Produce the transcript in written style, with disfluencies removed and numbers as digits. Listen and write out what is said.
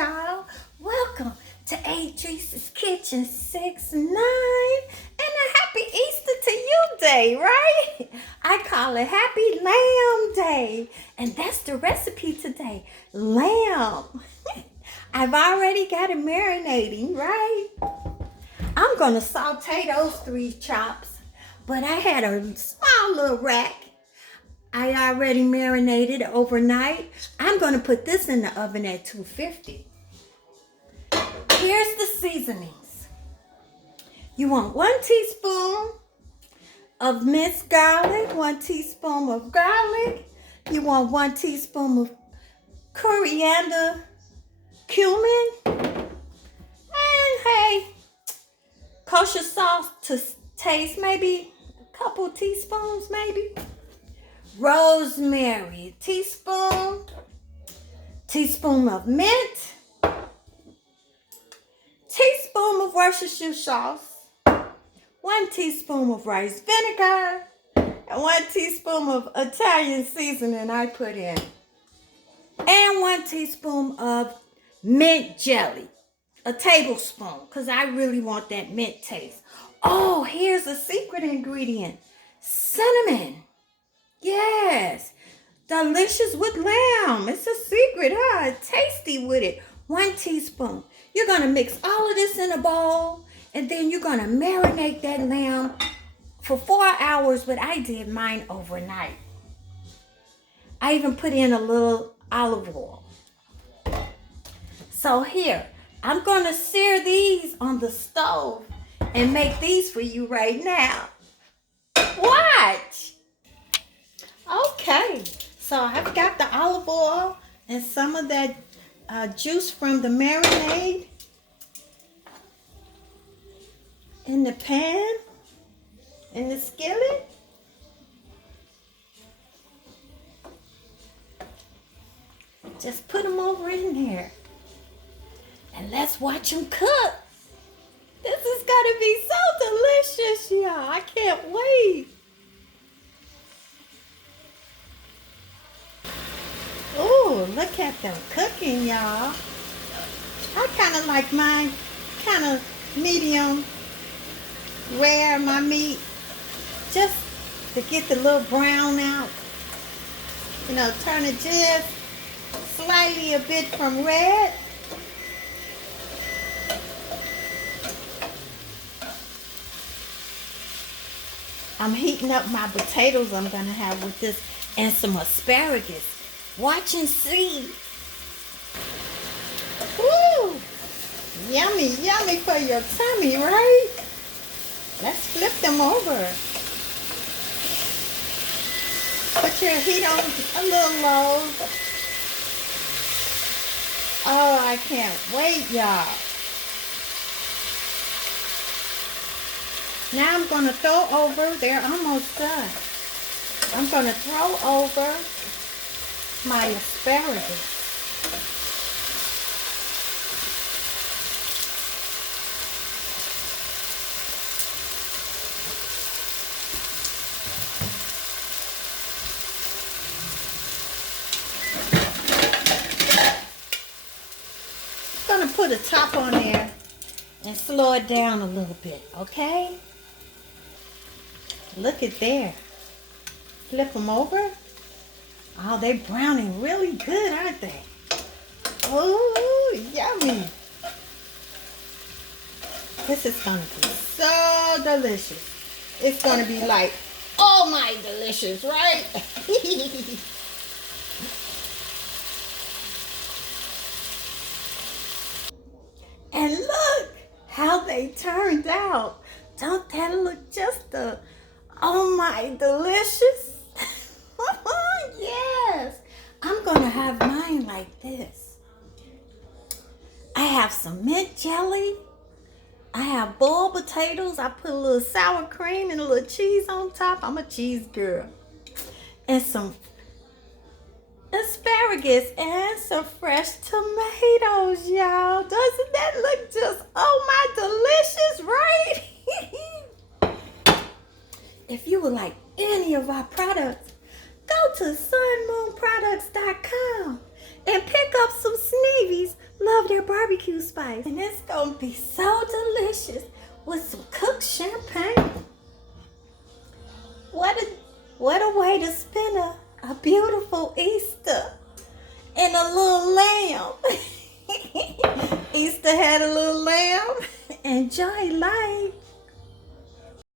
y'all. Welcome to Adrice's Kitchen 6-9 and a happy Easter to you day, right? I call it Happy Lamb Day, and that's the recipe today, lamb. I've already got it marinating, right? I'm gonna saute those 3 chops, but I had a small little rack. I already marinated overnight. I'm going to put this in the oven at 250. Here's the seasonings. You want 1 teaspoon of minced garlic, 1 teaspoon of garlic. You want 1 teaspoon of coriander-cumin. And hey, kosher sauce to taste, maybe a couple teaspoons, maybe. Rosemary, teaspoon of mint, teaspoon of worcestershire sauce, 1 teaspoon of rice vinegar, and 1 teaspoon of Italian seasoning I put in, and 1 teaspoon of mint jelly, a tablespoon, because I really want that mint taste. Oh, here's a secret ingredient, cinnamon. Yes, delicious with lamb. It's a secret, huh? Tasty with it. 1 teaspoon. You're going to mix all of this in a bowl, and then you're going to marinate that lamb for 4 hours, but I did mine overnight. I even put in a little olive oil. So here, I'm going to sear these on the stove and make these for you right now. Watch. Okay, so I've got the olive oil and some of that juice from the marinade in the pan, in the skillet. Just put them over in there and let's watch them cook. This is gonna be so delicious, y'all. I can't wait. Oh, look at them cooking, y'all. I kind of like mine kind of medium rare, my meat, just to get the little brown out. You know, turn it just slightly a bit from red. I'm heating up my potatoes I'm going to have with this and some asparagus. Watch and see. Woo! Yummy, yummy for your tummy, right? Let's flip them over. Put your heat on a little low. Oh, I can't wait, y'all. Now I'm going to throw over, they're almost done. I'm going to throw over my asparagus. I'm going to put a top on there and slow it down a little bit, okay? Look at there. Flip them over. Oh, they're browning really good, aren't they? Oh, yummy. This is going to be so delicious. It's going to be like, oh my delicious, right? And look how they turned out. Don't that look just oh my delicious? Yes, I'm gonna have mine like this. I have some mint jelly. I have boiled potatoes. I put a little sour cream and a little cheese on top. I'm a cheese girl. And some asparagus and some fresh tomatoes, y'all. Doesn't that look just, oh my delicious, right? If you would like any of our products, go to sunmoonproducts.com and pick up some Sneevies. Love their barbecue spice. And it's gonna be so delicious with some cooked champagne. What a way to spend a beautiful Easter. And a little lamb. Easter had a little lamb. Enjoy life.